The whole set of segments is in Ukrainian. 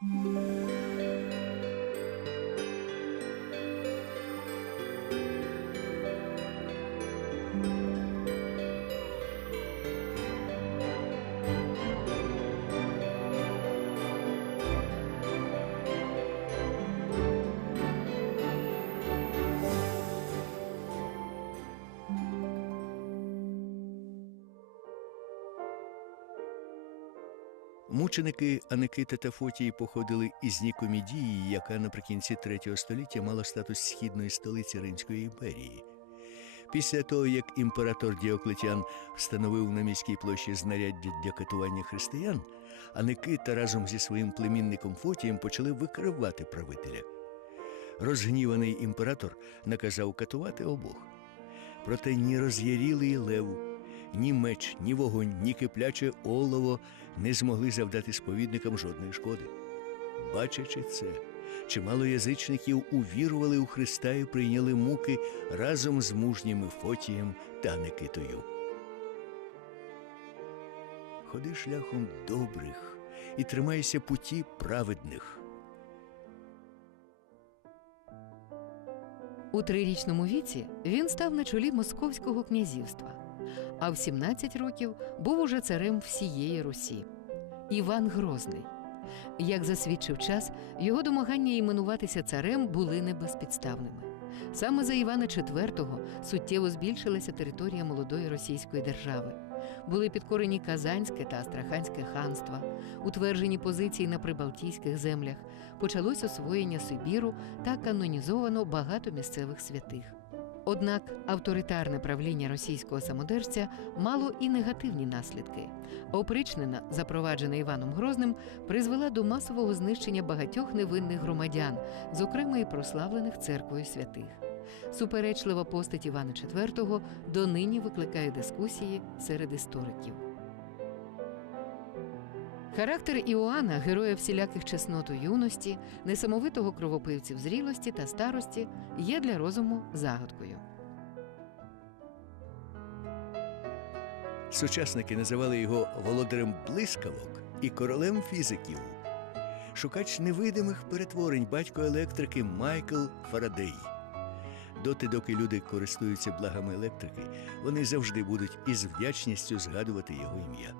Música Мученики Аникита та Фотії походили із Нікомідії, яка наприкінці третього століття мала статус східної столиці Римської імперії. Після того, як імператор Діоклетіан встановив на міській площі знаряддя для катування християн, Аникита разом зі своїм племінником Фотієм почали викривати правителя. Розгніваний імператор наказав катувати обох. Проте ні роз'ярілий лев, ні меч, ні вогонь, ні кипляче олово не змогли завдати сповідникам жодної шкоди. Бачачи це, чимало язичників увірували у Христа і прийняли муки разом з мужніми Фотієм та Никитою. Ходи шляхом добрих і тримайся путі праведних. У трирічному віці він став на чолі Московського князівства, а в 17 років був уже царем всієї Русі. Іван Грозний. Як засвідчив час, його домагання іменуватися царем були небезпідставними. Саме за Івана IV суттєво збільшилася територія молодої російської держави. Були підкорені Казанське та Астраханське ханства, утверджені позиції на прибалтійських землях, почалось освоєння Сибіру та канонізовано багато місцевих святих. Однак авторитарне правління російського самодержця мало і негативні наслідки. Опричнина, запроваджена Іваном Грозним, призвела до масового знищення багатьох невинних громадян, зокрема і прославлених церквою святих. Суперечлива постать Івана IV донині викликає дискусії серед істориків. Характер Іоанна, героя всіляких чеснот у юності, несамовитого кровопивців зрілості та старості, є для розуму загадкою. Сучасники називали його володарем блискавок і королем фізиків. Шукач невидимих перетворень батько електрики Майкл Фарадей. Доти, доки люди користуються благами електрики, вони завжди будуть із вдячністю згадувати його ім'я.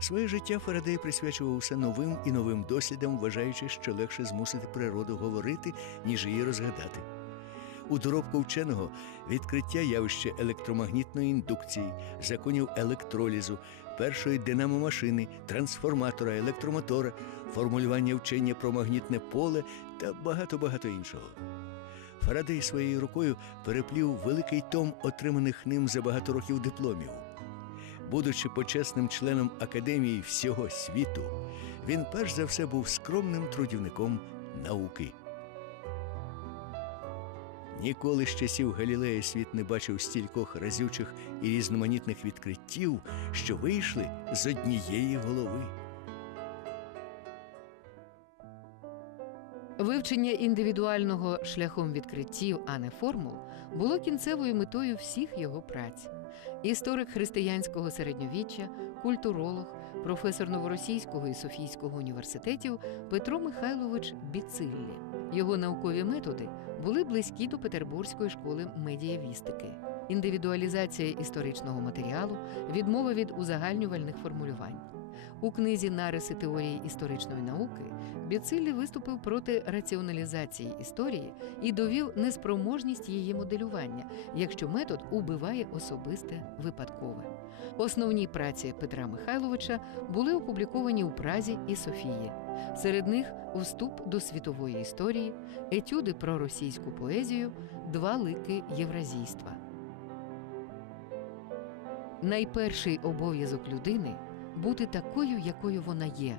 Своє життя Фарадей присвячував усе новим і новим дослідам, вважаючи, що легше змусити природу говорити, ніж її розгадати. У доробку вченого відкриття явища електромагнітної індукції, законів електролізу, першої динамомашини, трансформатора, електромотора, формулювання вчення про магнітне поле та багато-багато іншого. Фарадей своєю рукою переплів великий том отриманих ним за багато років дипломів. Будучи почесним членом академії всього світу, він перш за все був скромним трудівником науки. Ніколи з часів Галілея світ не бачив стількох разючих і різноманітних відкриттів, що вийшли з однієї голови. Вивчення індивідуального шляхом відкриттів, а не формул, було кінцевою метою всіх його праць. Історик християнського середньовіччя, культуролог, професор Новоросійського і Софійського університетів Петро Михайлович Біциллі. Його наукові методи були близькі до Петербурзької школи медіавістики. Індивідуалізація історичного матеріалу, відмова від узагальнювальних формулювань. У книзі Нариси теорії історичної науки Біциллі виступив проти раціоналізації історії і довів неспроможність її моделювання, якщо метод убиває особисте випадкове. Основні праці Петра Михайловича були опубліковані у Празі і Софії. Серед них вступ до світової історії, етюди про російську поезію, два лики євразійства. Найперший обов'язок людини бути такою, якою вона є,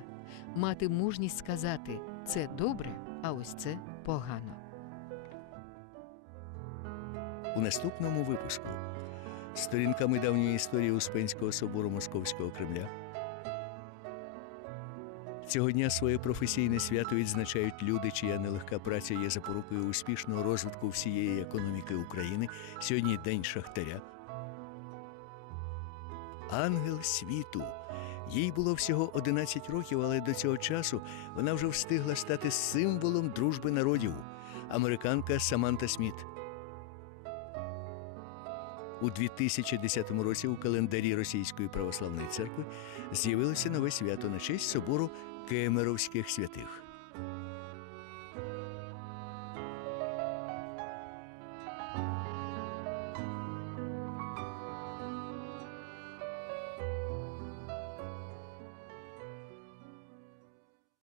мати мужність сказати це добре, а ось це погано. У наступному випуску сторінками давньої історії Успенського собору Московського Кремля. Цього дня своє професійне свято відзначають люди, чия нелегка праця є запорукою успішного розвитку всієї економіки України. Сьогодні День Шахтаря. Ангел світу Їй було всього 11 років, але до цього часу вона вже встигла стати символом дружби народів. Американка Саманта Сміт. У 2010 році у календарі Російської православної церкви з'явилося нове свято на честь собору Кемеровських святих.